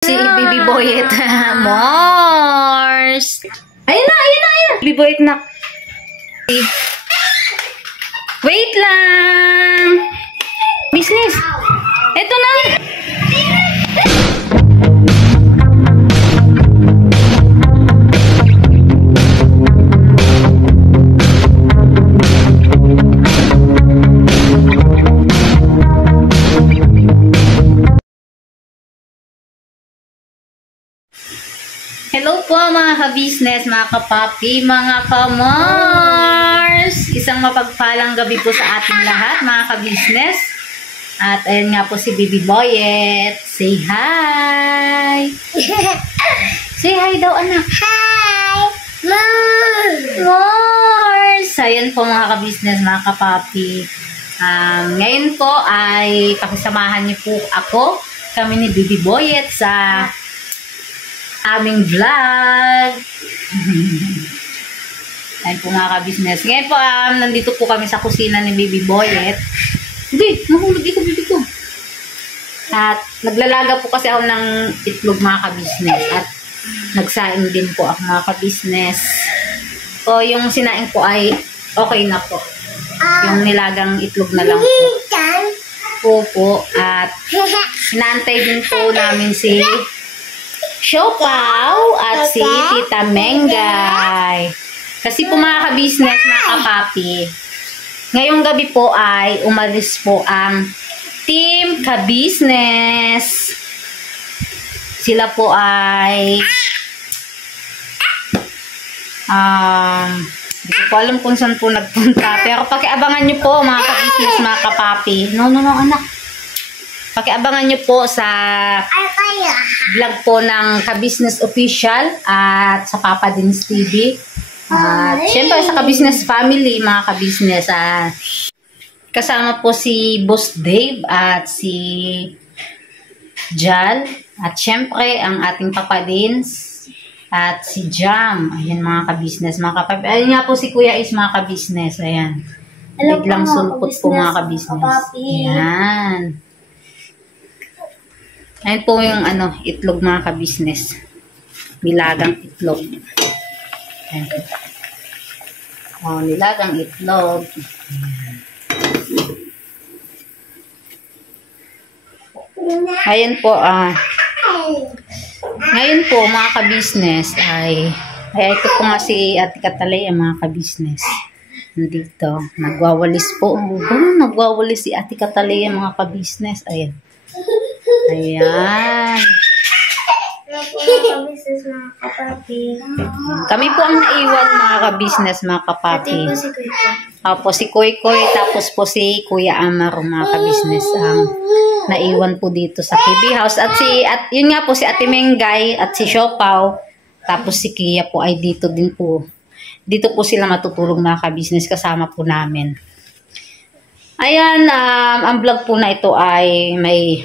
Si Baby Boyet. Mars. Ayun na. Baby Boyet na. Wait lang. Business. Ito na. Hello po mga ka-business, mga kapapi, mga ka-Mars! Isang mapagpalang gabi po sa ating lahat, mga ka-business. At ayun nga po si Baby Boyet. Say hi! Say hi daw, anak. Hi! Mars! Ayan po mga ka-business, mga kapapi. Ngayon po ay pakisamahan niyo po ako, kami ni Baby Boyet sa aming vlog. Ayun po mga ka-business. Ngayon po, nandito po kami sa kusina ni Baby Boyet. Hindi, mahulog ito, baby ko. At naglalaga po kasi ako ng itlog mga ka-business. At nagsaing din po ako mga ka-business. So, yung sinaing po ay okay na po. Yung nilagang itlog na lang po. Po. At inaantay din po namin si Siopaw at si Tita Mengay. Kasi po mga ka-business, mga kapapi, ngayong gabi po ay umalis po ang Team Ka-Business. Sila po ay hindi ko alam kung saan po nagpunta. Pero pakiabangan nyo po mga ka-business, mga kapapi. No, anak. Pakiabangan nyo po sa vlog po ng Ka-Business Official at sa Papa Dins TV. At syempre sa Ka-Business Family, mga ka-business. Kasama po si Boss Dave at si Jal. At syempre ang ating Papa Dins at si Jam. Ayan mga ka-business. Ayan nga po si Kuya Is, mga ka-business. Ayan. Biglang sulpot po mga ka-business. Ayan. Ayan po yung itlog mga ka-business. Nilagang itlog. Ayan. Nilagang itlog. Ayan po, ngayon po mga ka-business ay ito po nga si Ate Catalea mga ka-business. Nandito. Nagwawalis po. Nagwawalis si Ate Catalea mga ka-business. Ayan. Ayan. Kami po ang naiwan mga ka-business, mga kapapi. Tapos si Koy Koy, tapos po si Kuya Amaro mga ka-business ang naiwan po dito sa KB House. At yun nga po si Ate Mengay at si Siopaw. Tapos si Kia po ay dito din po. Dito po sila matutulog mga ka-business kasama po namin. Ayan, ang vlog po na ito ay may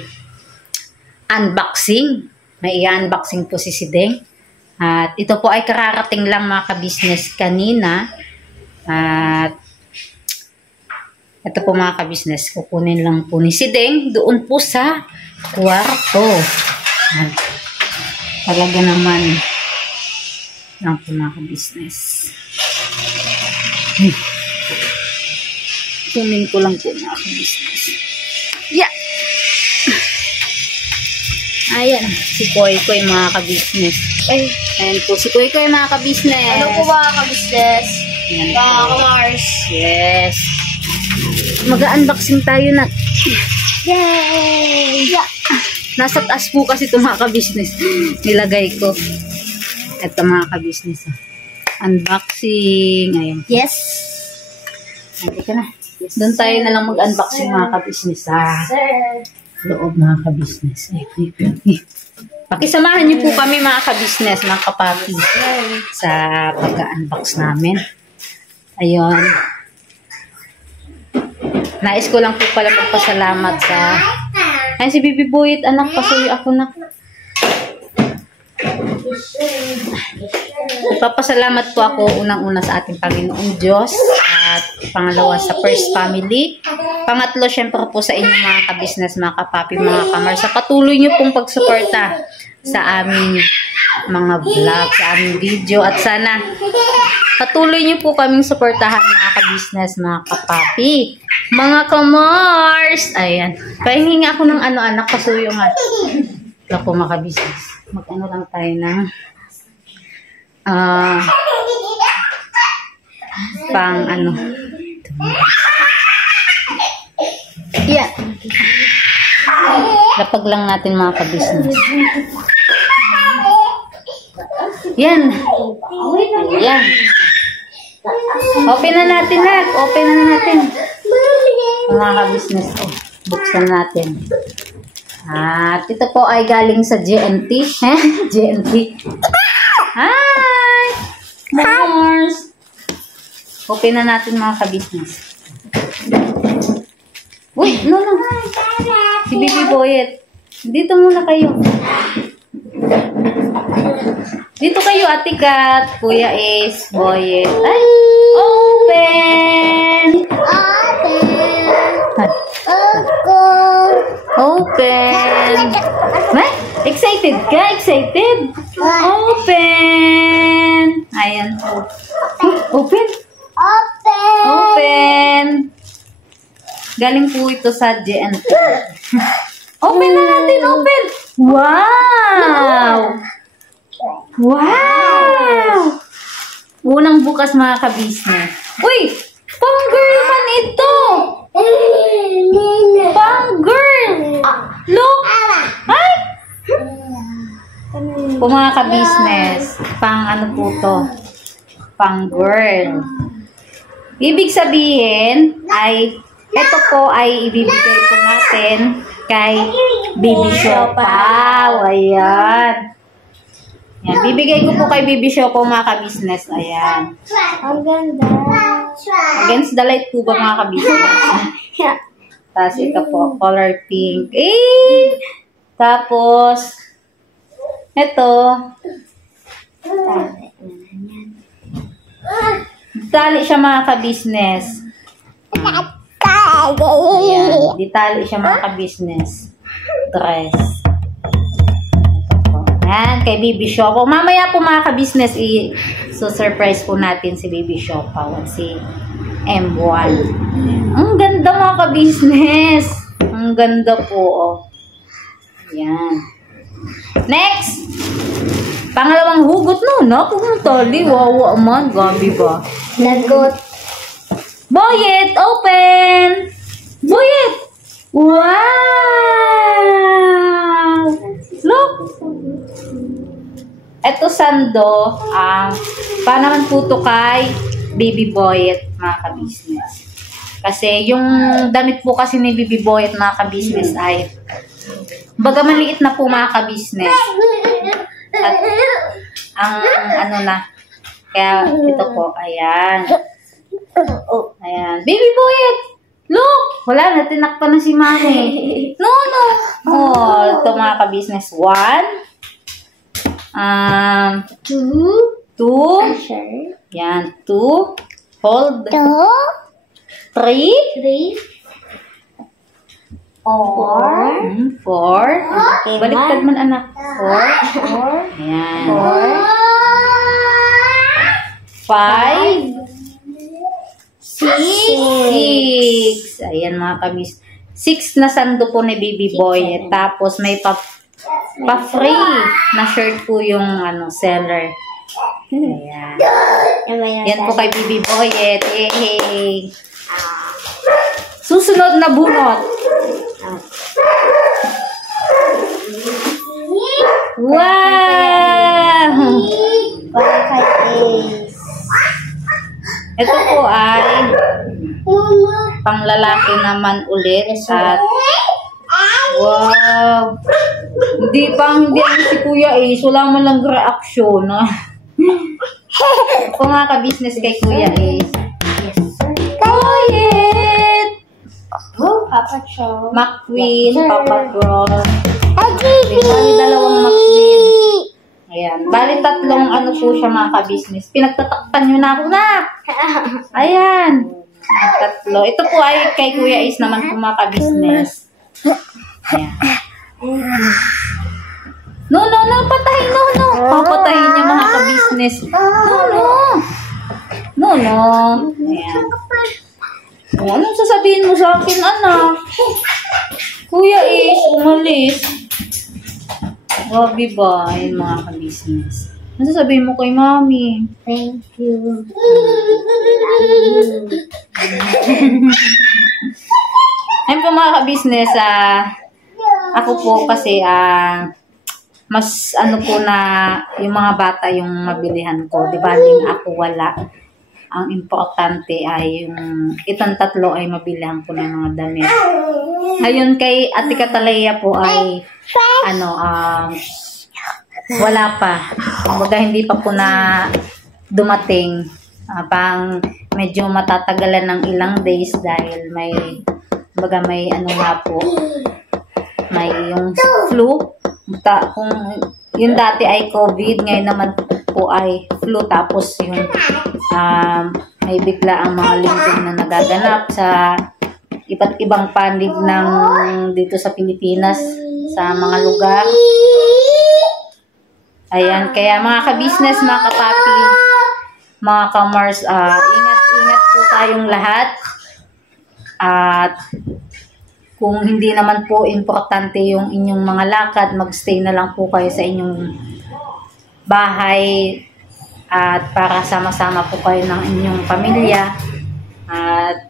unboxing. May i-unboxing po si Sideng. At ito po ay kararating lang mga ka-business kanina. At ito po mga ka-business, kukunin lang po ni Sideng doon po sa kwarto. At talaga naman lang po mga ka-business. Kunin ko lang po mga ka-business. Yeah! Ayan, si Koy Koy mga ka-business. Ayan po si Koy Koy mga ka-business. Ano po mga ka-business? Mga ka-Mars. Yes. Mag-unboxing tayo na. Yay! Yeah. Nasa taas po kasi ito mga ka-business. Nilagay ko. Ito mga ka-business. Unboxing. Ayan. Yes. Ayan ka na. Doon tayo na lang mag-unboxing mga ka-business. Sir. Loob mga ka-business. Pakisamahan niyo po kami mga ka-business, mga kapapi, sa pagka-unbox namin. Ayun. Nais ko lang po pala magpasalamat sa... Ay, si Baby Boyet, anak, pasuyo ako na. Ipapasalamat po ako unang-una sa ating Panginoong Diyos at pangalawa sa First Family. Pangatlo, syempre po sa inyo mga ka-business, mga kapapi, mga kamar, sa patuloy nyo pong pagsuporta sa aming mga vlog, sa aming video. At sana patuloy niyo po kaming suportahan mga ka-business, mga kapapi, mga kamars. Ayan. Pahingi nga ako ng ano, anak, pasuyo nga. Wala po mga ka-business. Mag-ano lang tayo ng pang ano. Yeah. Lapag lang natin mga ka-business. Yan. Yan. Open na natin na. Open na natin. Mga ka-business ko. Buksan natin. At ito po ay galing sa GNT. GNT. Hi! Mars! Open na natin mga ka-business. Uy, no. Si Baby Boyet. Dito muna kayo. Dito kayo, Ate Kat, Kuya Ace, Boyet. Ay! Open! Open! May? Excited ka? Excited? Open! Ayan po. Open! Open! Galing po ito sa GNT. Open na natin! Open! Wow! Wow! Unang bukas mga ka-business. Uy! Pang girl man ito! Pang girl! Look! Ay! Po mga ka-business. Pang ano po to? Pang girl. Ibig sabihin ay ito po ay ibibigay po natin kay Baby Siopaw. Ayan. Yan. Bibigay ko po kay Baby Siopaw mga ka-business. Ayan. Ang ganda. Against the light po ba mga ka-business? Tapos ito po, color pink. Eh! Tapos, ito. Ditali siya mga ka-business. Ayan. Ditali siya mga ka-business. Dress. Ito po. Ayan, kay Baby Siopaw. Mamaya po mga ka-business, so-surprise po natin si Baby Siopaw at si M1. Ang ganda mga ka-business. Ang ganda po, oh. Ayan. Next! Pangalawang hugot no? Kung tali, wawa man. Gabi ba? Lagot. Boyet, open! Boyet! Wow! Look! Ito sando, pa naman po to kay Baby Boyet, mga ka-business. Kasi yung damit po kasi ni Baby Boyet, mga ka-business, ay baga maliit na po mga ka-business. At ang ano na, kaya ito po, ayan. Ayan. Baby Boyet! Look! Wala, natinakpan na si Mami. No. Oh, ito mga ka-business. 1. 2. Yan. 2. Hold. 3. 4. 4. Baliktad man anak. 4. Ayan. 5. 6. Ayan mga kabis. 6 na sando po ni Baby Boy. Tapos may pa-free na shirt po yung seller. Ayan. Yan po kay Baby Boy. Hey. Susunod na bunot. Wow! Ito po ay panglalaki naman ulit at wow! Hindi ano si Kuya Ace, wala man lang reaksyon. Ito nga ka-business kay Kuya Ace. Quiet! Papa Cho. McQueen, Papa Gross. Bali dalawang McQueen. Ayan. Bali tatlong po siya mga ka-business. Pinagtatakpan nyo na ako na. Ayan. Tatlo. Ito po ay kay Kuya Ace naman po mga ka-business. Ayan. No, patayin, no. Papatayin niya mga ka-business. No. Ayan. O, anong sasabihin mo sa akin, anak? Kuya Ish, umalis. Grabe ba, ayun mga ka-business. Ano sasabihin mo kay mami? Thank you. Ayun po mga ka-business, ako po kasi, mas ano po na yung mga bata yung mabilihan ko. Di ba, ako wala. Ang importante ay yung itong tatlo ay mabilihan ko ng mga damit. Ngayon kay Ate Catalea po ay wala pa. Kumbaga hindi pa po na dumating. Pang medyo matatagalan ng ilang days dahil may nga po. May yung flu. Kung yung dati ay COVID, ngayon naman po ay flu. Tapos yung may bigla ang mga lingkod na nagaganap sa iba't ibang panig ng dito sa Pilipinas, sa mga lugar. Ayan, kaya mga ka-business, mga kapapi, mga kamars, ingat po tayong lahat. At kung hindi naman po importante yung inyong mga lakad, magstay na lang po kayo sa inyong bahay at para sama-sama po kayo ng inyong pamilya. At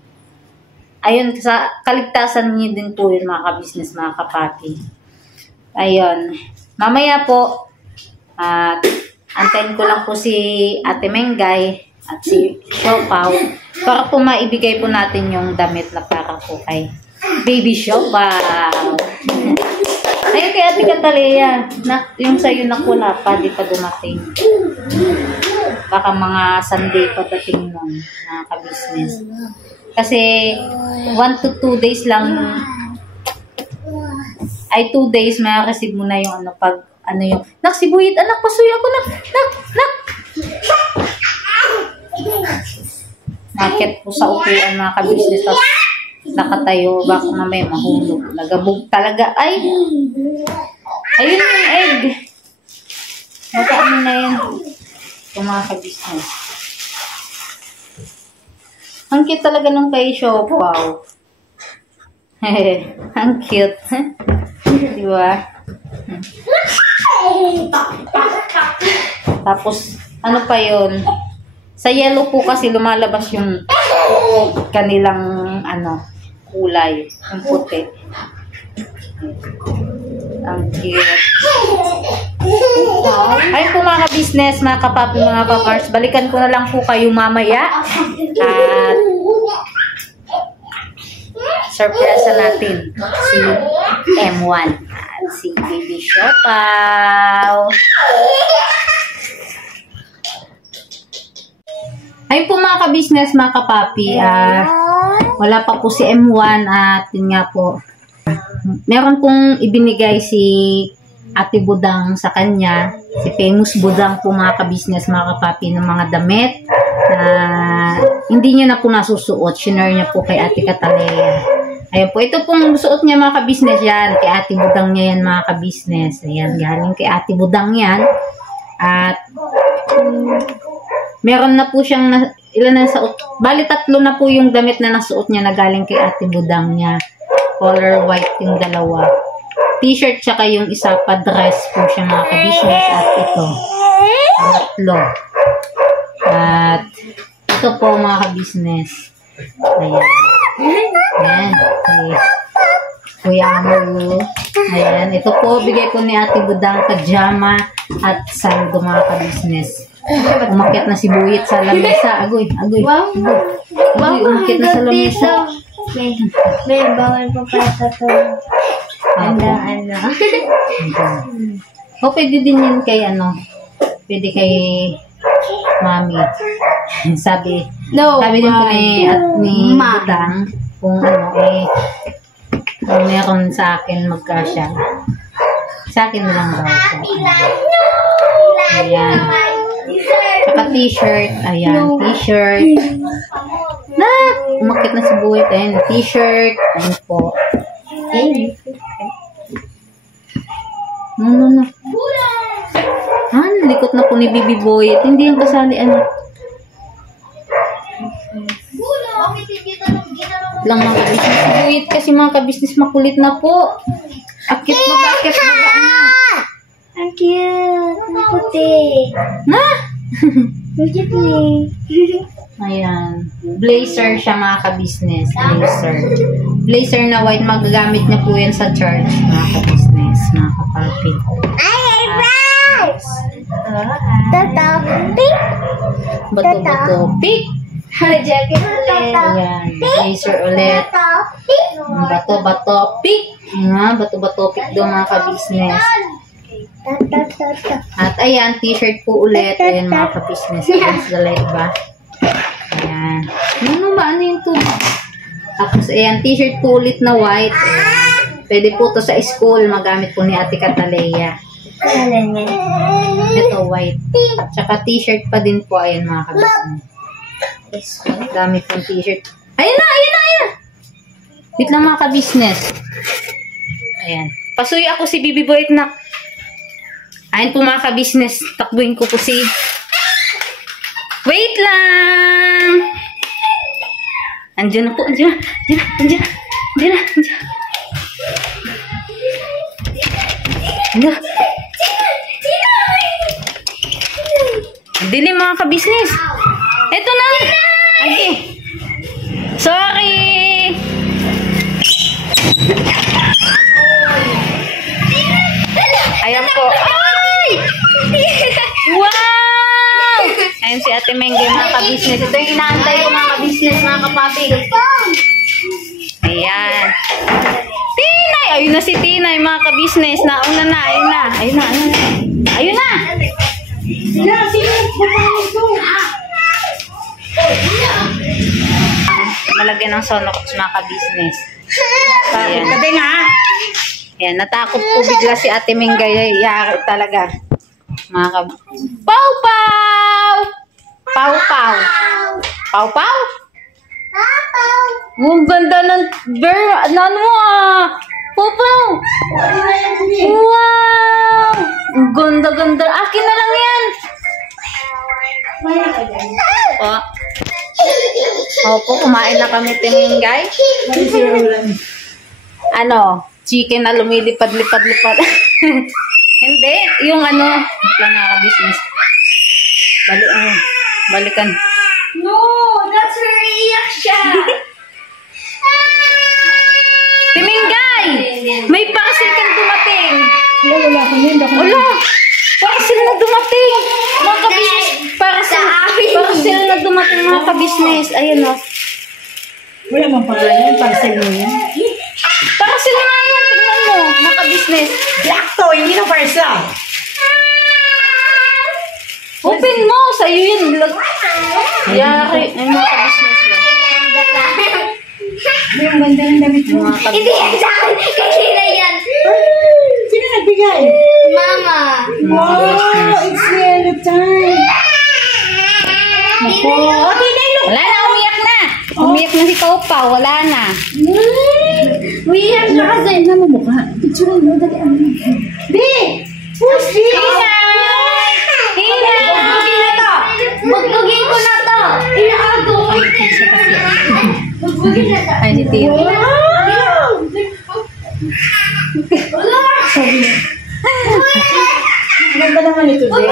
ayun, sa kaligtasan niyo din po yun mga ka-business, mga kapapi. Ayun, mamaya po, antayin ko lang po si Ate Mengay at si Siopaw para po maibigay po natin yung damit na para po kay Baby Siopaw. Ayun kay Ate Catalea, yung sa'yo na wala pa, di pa dumating. Baka mga Sunday pa dating nun, mga ka-business. Kasi 1 to 2 days lang, ay 2 days, may receive mo na yung yung, sibuyit, anak, pasuy ako, nak. Market po sa upuan, mga ka-business, tapos nakatayo, baka mamaya mahulog. Nagabog talaga. Ay! Ayun yung egg. Magkaano na yan. Ito mga ka-business. Ang cute talaga nung kay Siopaw. Ang cute. Diba? Tapos, ano pa yun? Sa yellow po kasi lumalabas yung kanilang kulay, yung puti. Ang cute. Ayun po mga ka-business, mga kapapi, mga papars, balikan ko na lang po kayo mamaya at surprise natin si M1 at si Baby Siopaw. Ayun po mga ka-business, mga kapapi, wala pa po si M1 at yun nga po, meron pong ibinigay si Ate Budang sa kanya, si Famous Budang po mga ka-business, mga kapapi, ng mga damit na hindi niya na po nasusuot. Shinare niya po kay Ate Catalea. Ayun po, ito pong suot niya mga ka-business yan. Kay Ate Budang niya yan mga ka-business. Ayan, galing kay Ate Budang yan. At meron na po siyang, ilan na suot? Bali 3 na po yung damit na nasuot niya na galing kay Ate Budang niya. Color white yung dalawa. T-shirt tsaka yung isa pa dress po siya mga ka-business. At ito, 3. At ito po mga ka-business. Ayan. Ayan. Kuya Amaro. Ayan. Ito po, bigay po ni Ate Budang pajama at saldo mga ka-business. Umakyat na si Buyit sa lamesa. Agoy. Wow. Agoy, umakyat na sa lamesa. May bawal po pa sa to. O, pwede din yun kay pwede kay Mami. Sabi din po ni Budang kung kung meron sa akin magkasya. Sa akin lang daw po. Ayan. Saka t-shirt. Ayan, t-shirt. Umakit na si Buwit. Ayan, t-shirt. Ayan po. No. Likot na po ni Bibi Boyet. Hindi yan kasali, ano. Lang mga kabisnes. Si Boyet kasi mga kabisnes makulit na po. Akit na ba? Akit na ba? Ang cute. Ang puti. Na? Ang cute ni. Ayan. Blazer siya mga kabisnes. Blazer na white. Magagamit niya po yan sa church mga kabisnes. Mga kapapi. Ay, rice! Tata, pink. Bato-bato. Pick! Jacket ulit. Ayan. Blazer ulit. Tata, pink. Bato-bato. Pick! Nga, bato-bato. Pick doon mga kabisnes. Tata. At ayan, t-shirt po ulit. Ayan mga kabisnes. Against the light ba? Ayan. Ano ba? Ano yung tubig? Tapos ayan, t-shirt po ulit na white. Ayan. Pwede po to sa school. Magamit po ni Ate Catalea. Ito white. Tsaka t-shirt pa din po. Ayan mga kabisnes. Dami pong t-shirt. Ayan na! Wait lang mga kabisnes. Ayan. Pasuyo ako si Bibi Boyet na. Ayan po mga kabisnes. Takbuhin ko po si... Wait lang! Andiyan na po. Andiyan na. Dili mga kabisnes. Ito na. Okay. Sorry. Ayan po. Ay! Wow! Ayan si Ate Mengge mga kabisnes. Ito yung inaantay ko mga kabisnes, mga kapapi. Ayan. Tinay! Ayun na si Tinay mga kabisnes. Nauna na. Ayun na. Malagyan ng sonokots mga kabisnes. Ayan. Gabi nga. Ayan, natakot po bigla si Ate Mengge. Yari talaga. Mga Pau-pau! Pau-pau! Pau-pau? Ang ganda ng bird. Ano mo Pau-pau! Wow! Ang ganda-ganda. Akin na lang yan. Opo, kumain na kami Mengge. Ano? Chicken na lumilipad-lipad-lipad. Hindi, yung ano, lang nga business. Balikan. No, that's her reaction. Mengge! May parcel kang dumating. Wala ka yun. Wala! Parcel na dumating. Mga kabisnes. Parcel na dumating mga kabisnes. Ayun o. Wala bang pangalan? Parcel mo yan? Parcel na yan. Tingnan mo, mga kabisnes. Black toy, hindi na parcel. Open mo! Sa'yo yun. Yari. Ay, mga kabisnes lang. Yung ganda ng damit mo. Mga kabisnes. Hindi yan sa akin. Kanina yan. Sino nagbigay? Mama. Wow, it's yellow time. Ako. Wala na, umiyak na. Umiyak na si Pau-pau. Wala na. Umiyak na kasi. Ano mo mukha? Picture mo, dali ang mukha. Di! Who's this? Tina! Magbugin ko na to! Inaado ko ito! Magbugin na to! Ay, si Tina. Wow! Wala! Sabi niya. Ganda naman ito, Jay.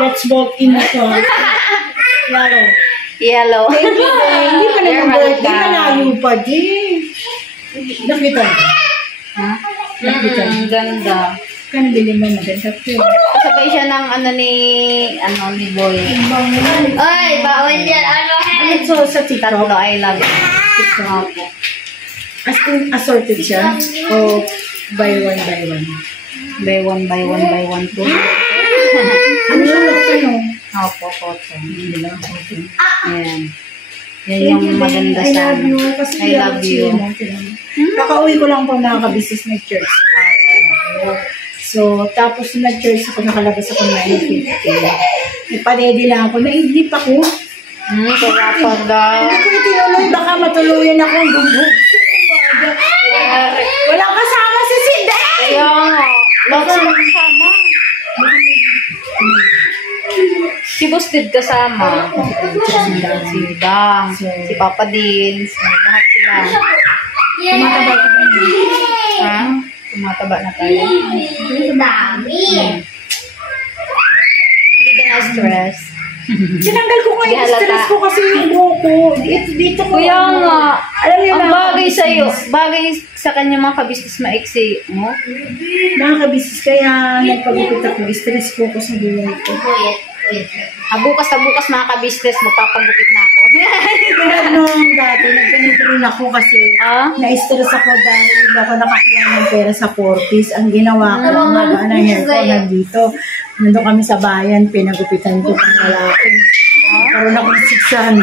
Let's walk in the car. Yellow. Thank you, Jay. Hindi pa You're naman birthday. welcome. Malayo pa, Jay. Nakita mo. Ha? Ang ganda. Kanbili mo na ganda po. Kasabay siya ng ni Boy. Ay, bawal yan. Ano ito sa Tatlo, TikTok? I love it. Opo. As in, assorted siya? O buy one, buy one? Buy one po. Ano siya magtanong? Opo, cotton. Ayan. Yan yung maganda I sa love you. Kasi I love you. Kakauwi ko lang po mga kabisnes na church. So, tapos nag-church ako, nakalabas ako 9:50. Iparedy lang ako. Naidlip ako. Sarap daw. Hindi ko tinuloy. Baka matuluyan ako. Walang kasama si Day! Bakit sila kasama? Si Boss Did kasama. Si Dang, si Papa Dins, lahat sila. Tumataba ka ba niya? Ha? Tumataba na tayo. Dami. Hindi ka na-stress. Sinanggal ko nga yung stress ko kasi yung buko. Dito ko. Kuya nga, Alam niyo ang mga bagay kabisnes. sa'yo, bagay sa kanya mga kabisnes maiksi mo. Mga kabisis, kaya nagpagupit ako. Stress ko sa buhay ko. Bukas na bukas mga kabisnes, magpapagupit na ako. Kaya nung dati, nagganito rin ako kasi na-stress ako dahil hindi ako nakakuha ng pera sa 4Ps. Ang ginawa ko, ang haba ng hair ko nandito. Nandun kami sa bayan, pinagupitan ko kung lalaki. Karoon ako ng 600.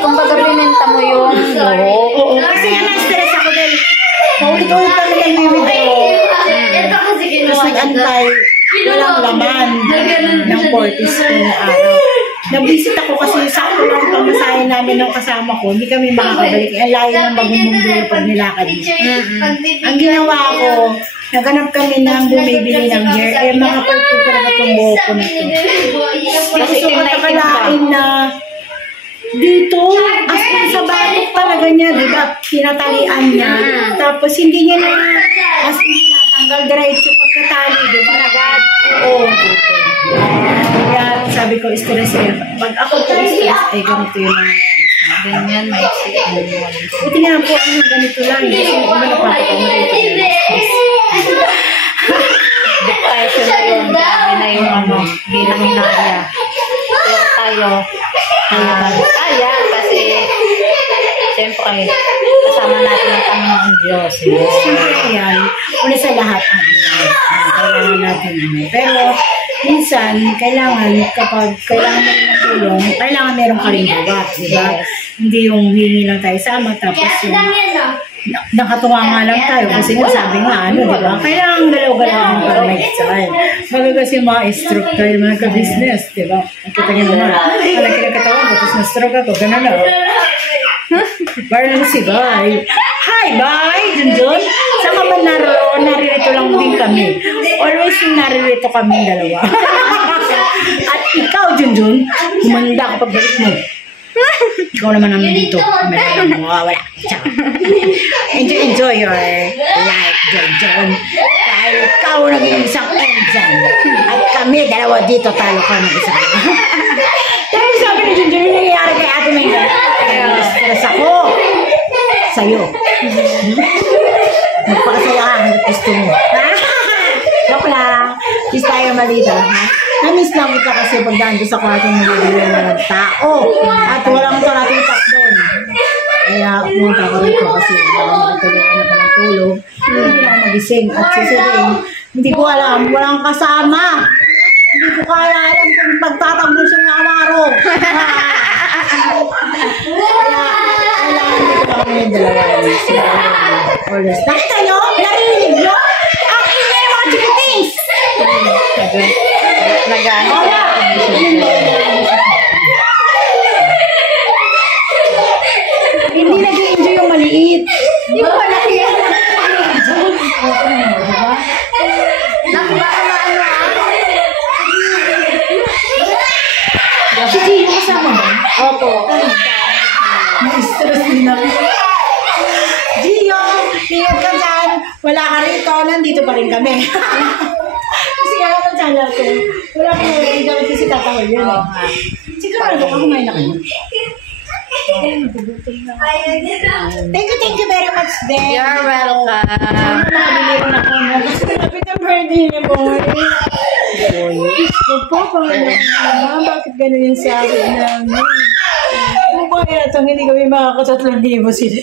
Kumbaga binenta mo yung buhok. Oo, kasi na-stress ako dahil paulit-ulit kami nag-withdraw. Ito kasi Tapos ginawa nag-antay, walang laman ng 40s ko na araw. Nag-visit ako kasi sakto lang pamasahin namin ng kasama ko. Hindi kami makakabalik. Ang layo ng bagong mundo pag nilakad. Ang ginawa ko, naganap kami ng bumibili ng hair. Eh, makapagpag talaga itong buhok ko na ito. Kasi so, matakalain na dito, as in sa batok talaga niya, di ba? Tinatalian niya. Tapos hindi niya na as in tinatanggal diretso pagkatali, di ba? Agad. Oo. Kaya sabi ko, stress eh. Pag ako po stress, ay ganito yun. Ganyan, maiksi. Buti nga po, ganito lang. Kasi ano napapakaw dito. Depression na yun. Grabe na yung hindi namin kaya. Pero tayo kaya kasi siyempre kasama natin ang Panginoon Diyos. Siyempre yan, una sa lahat ang kailangan natin. Pero minsan, kailangan kapag kailangan mo rin ng tulong, kailangan meron ka rin gawa, di ba? Hindi yung hingi lang tayo sama, tapos yung nakatuwa nga lang tayo kasi nga sabi nga di ba? Kailangan galaw-galaw ng para may exile. Baga kasi mga stroke tayo mga ka-business, di ba? Nakita niyo naman, walang kinakatawan ko, tapos na-stroke ako, gano'n na. Parang si Bay. Hi, Bay! Junjun? Saan ka ba naroon? Naririto lang din kami. Always yung naririto kami dalawa. At ikaw, Junjun, humanda ka pagbalik mo. Ikaw naman ang dito. Wala. Enjoy your life, Junjun. Dahil ikaw naging isang ensign. At kami, dalawa dito, talo ka ng isang. Dahil sabi ni Junjun, yung nangyayari kay Ate Menga. Kaya stress ako sa'yo. Magpakasaya ka hanggang gusto mo. Joke lang. Kiss tayo malita. Na-miss lang kita kasi pagdaan ko sa kwarto ng mga tao. At walang karating tap doon. Kaya pumunta ko rito kasi baka makatulungan na pa ng tulog. Hindi na ako magising. At susunod, hindi ko alam. Walang kasama. Hindi ko kaya alam kung pagtatanggol siya ng amaro. Nakita nyo? Narinig nyo? Ang ingay mga chikitings! Nag-ano? Hindi nag-enjoy yung maliit. Yung malaki yan. Si Gio kasama ba? Opo. Na-stress din ako. Gio, ingat ka dyan. Wala ka rito. Nandito pa rin kami. Kasi nga naman channel ko. Wala ka rin kami kasi tatawag yun. Sigurado ka kumain na kayo. Thank you very much, Ben. You're welcome. Nakabili rin ako na. Kasi malapit ang birthday niya, boy. Magpapangalan naman. Bakit gano'n yung sabi namin? Mukha yata hindi kami makaka3,000 sila.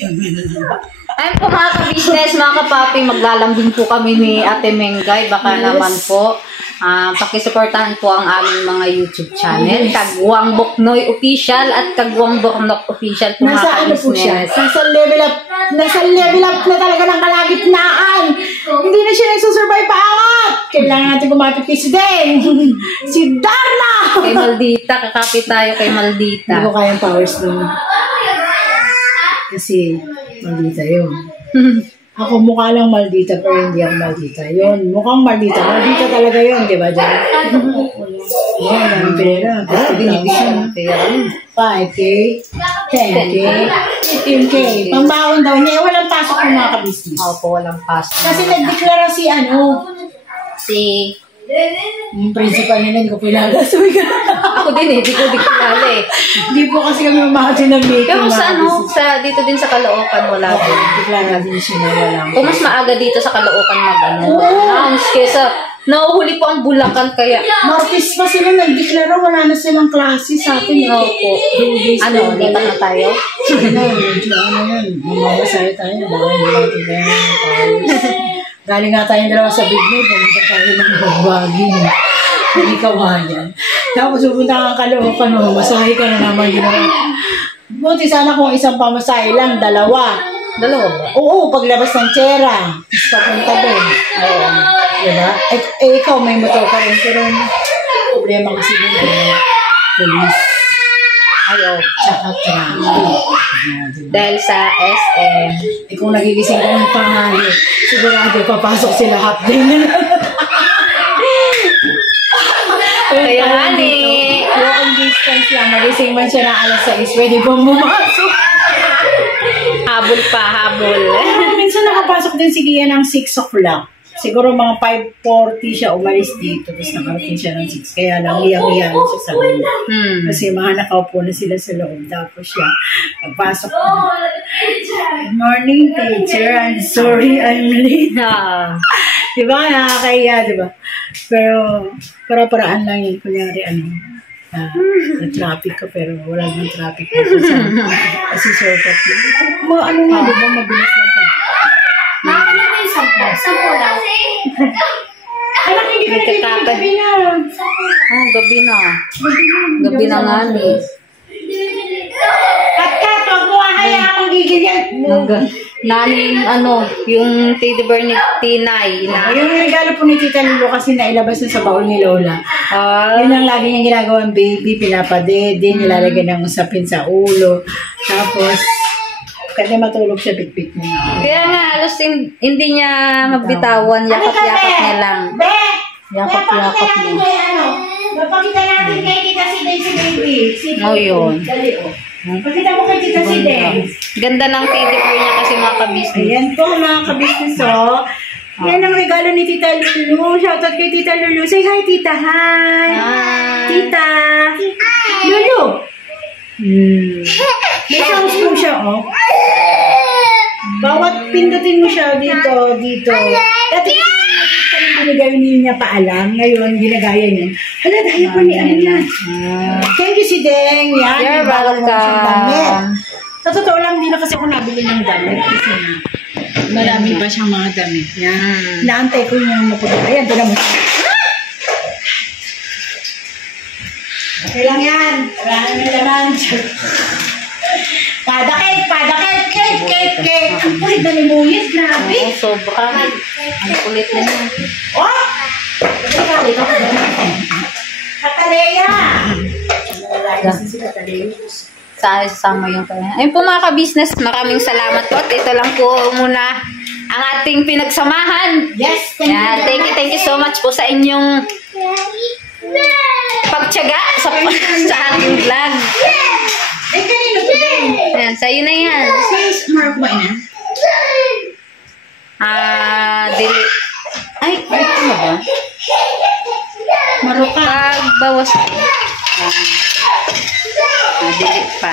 Ayun po mga ka-business, mga kapapi, maglalambing po kami ni Ate Mengay. Baka naman po, pakisuportahan po ang aming mga YouTube channel. Kagwang Boknoy Official at Kagwang Bornok Official po mga Nasa ano po siya? ka-business. Nasa level up na talaga ng kalagitnaan. Hindi na siya nagsusurvive paangat. Kailangan natin kumapit kay si Den. Si Darna! Kay Maldita, kakapit tayo kay Hindi Maldita. ko kayang powers doon. Kasi, Maldita yun. Ako mukha lang maldita, pero hindi ako maldita. Yun, mukhang maldita. Maldita talaga yun, di ba, Jan? Yan, ang pera. Gusto binibigyan ng pera. 5K, 10K, 15K. Pambawon daw niya. Walang pasok ng mga kabisnes. Opo, walang pasok. Kasi nagdeklara si Si... yung principal nila, hindi ko kilala. Sabi ka. Ako din di ko kilala eh. Hindi po kasi kami umahati ng meeting. Pero sa dito din sa Caloocan, wala din. Deklara din siya na walang. Kung mas maaga dito sa Caloocan announce kesa nauhuli po ang Bulacan kaya. Martis pa sila nagdeklara, wala na silang klase sa atin. Opo. Ano, lipat na tayo? Medyo yan. Mamamasaya tayo. Baka hindi natin kaya galing nga tayong dalawa sa Big Maid, pumunta tayo ng magbagin. Hindi kawayan. Tapos pupunta kang Caloocan, masahe ka na naman ginawa. Buti sana kung isang pamasahe lang, dalawa. Dalawa ba? Oo, paglabas ng tsera. Tapos papunta doon. Oo. Diba? Ikaw may motor ka rin, pero problema kasi doon. Police. Ayaw. Tsaka traffic. Dahil sa SM. Kung nagigising ka ng panghali, sigurado papasok sila half day na. Kaya nga ni. Walking distance lang, magising man siya ng alas 6, pwede pong bumasok. Habol pa, habol. Minsan nakapasok din si Gia ng 6 o'clock. Siguro mga 5:40 siya umalis dito, tapos nakarating siya ng 6. Kaya lang, iyang-iyan siya sa loob. Kasi mga nakaupo na sila sa loob. Tapos siya, pagpasok na. Good morning, teacher. I'm sorry, I'm late. Diba? Nakakaya, diba? Pero, para-paraan lang yun. Kunyari, na-traffic ka, pero wala nang traffic. Kasi shortcut lang. Ano nga, diba? Mabilis lang pa. Makakala mo yung sampo lang. Anak, hindi ka nagkikita gabi na. Gabi na. Gabi na nga ni. Kat, wag mo ahaya akong gigilyan. Naning yung teddy bear ni Tinay. Yung regalo po ni Tita Lulu kasi nailabas na sa baul ni Lola. Yun ang lagi niyang ginagawang baby, pinapadede, nilalagyan ng usapin sa ulo. Tapos, kasi matulog siya, bit-bit niya. Kaya nga, halos hindi niya mabitawan. Yakap-yakap niya lang. Yakap-yakap niya. Napakita natin kay Tita Sideng si baby. Yun. Dali, pakita mo kay Tita Sideng. Ganda ng teddy bear niya kasi mga kabisnes. Ayan po mga kabisnes, Yan ang regalo ni Tita Lulu. Shoutout kay Tita Lulu. Say hi, Tita. Hi. Tita. Lulu. May sounds po siya, Bawat pindutin mo siya dito. Dati binigay niya paalam. Ngayon, ginagaya niya. Hala, dahil po ni yan. Thank you, si Deng. Yan. You're welcome. Sa totoo lang, hindi na kasi ako nabili ng damit. Kasi marami pa siyang mga damit. Yan. Naantay ko yung mapagod. Ayan, doon mo. Okay lang yan. Wala naman naman. Padakit. Ang kulit na ni Muyit. Grabe. Sobra. Ang kulit na niya. Kataleya. Sama yung kanya. Ayun po mga ka-business, maraming salamat po. At ito lang po muna ang ating pinagsamahan. Yes, thank you so much po sa inyong pagtiyaga sa aking vlog. Kanino po din? Ayan, sa'yo na yan. Since Mark ba ina? Dili. Ay, ito na ba? Maruka. Pagbawas. Dili pa.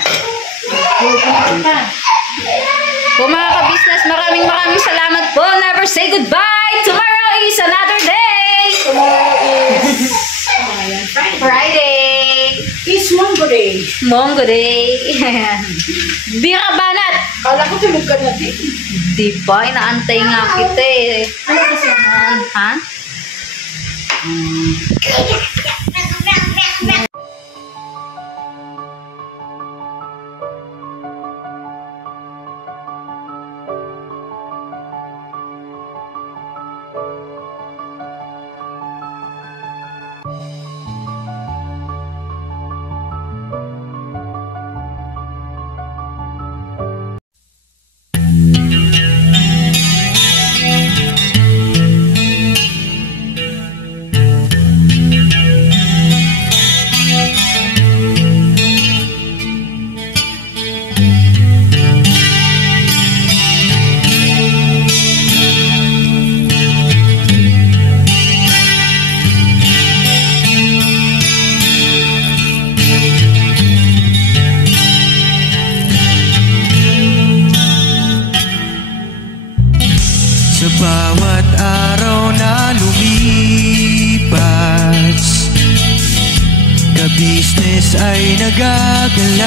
Po mga ka-business, maraming salamat po. Never say goodbye. Tomorrow is another day. Tomorrow is Friday. It's Mongo Day. Mongo Day. Bira banat. Kala ko tulog ka na din. Diba? Inaantay nga kita eh. Ano kasi Ha? Sa bawat araw na lumipas, ka-business ay nagagalak.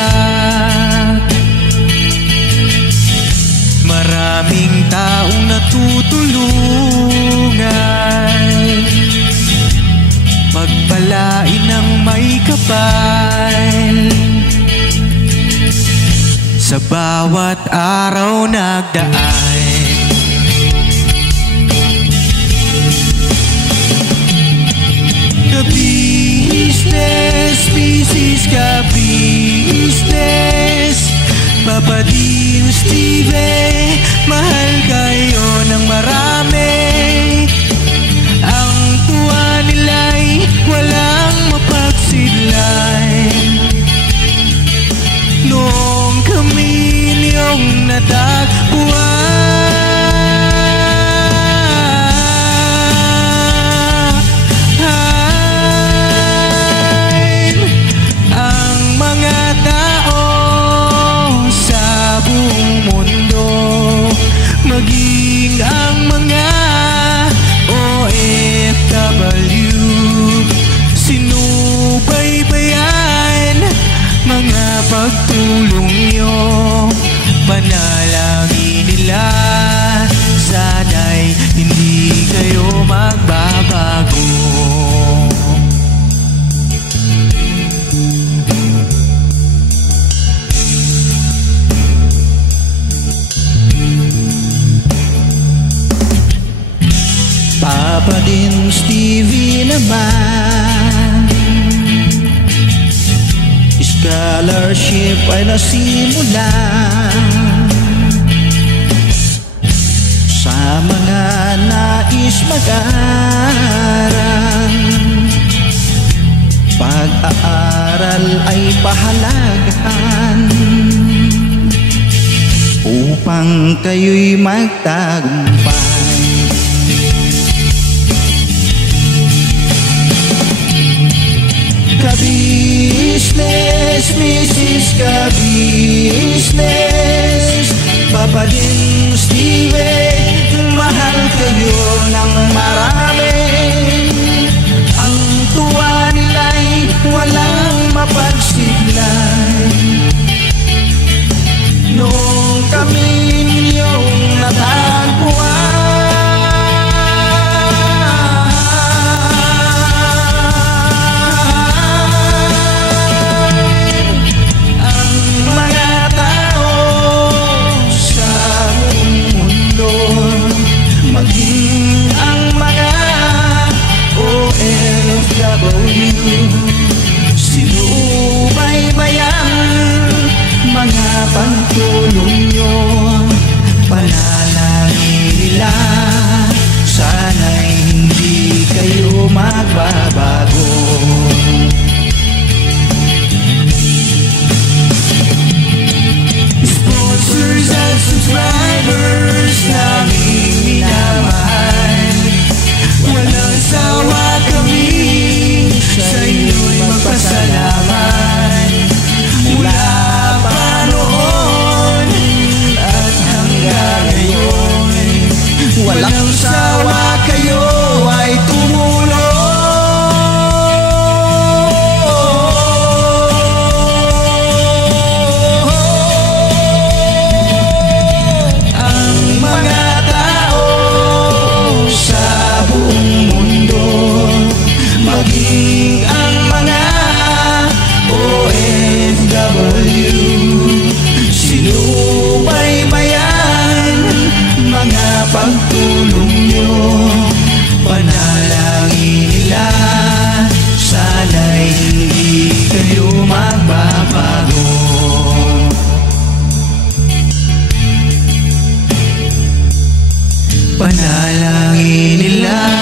Maraming taong natutulungan, pagpalain ng may kapal. Sa bawat araw nagdaan, ka-business, business, ka-business, Papa Dean, Steve, mahal kayo ng marami. Ang tuwa nila'y walang mapagsidlay. Noong kami niyong natagpuan, ang mga tao sa buong mundo, maging ang mga OFW, sinubaybayan mga pagtulong nyo. Panalangin nila, sana'y hindi kayo magbabago. Papa Dean, Stevie naman, scholarship ay nasimula sa mga nais mag-aral. Pag-aaral ay pahalagahan upang kayo'y magtagumpay. Ka-business, Mrs. Ka-business, Papa Dean, Steve, mahal kayo ng marami. Ang tuwa nila'y walang mapagsiglay. Noong kami ninyong natagpuan, maging ang mga OFW, sinubaybayan mga pagtulong nyo. Panalangin nila, sana'y hindi kayo magbabago. Sponsors and subscribers naming minamahal, walang sawa kami sa inyo'y magpasalamat. Mula pa noon at hanggang ngayon, walang sawa kayo ay tumulong. Maging ang mga OFW, sinubaybayan mga pagtulong nyo. Panalangin nila, sana'y hindi kayo magbabago. Panalangin nila,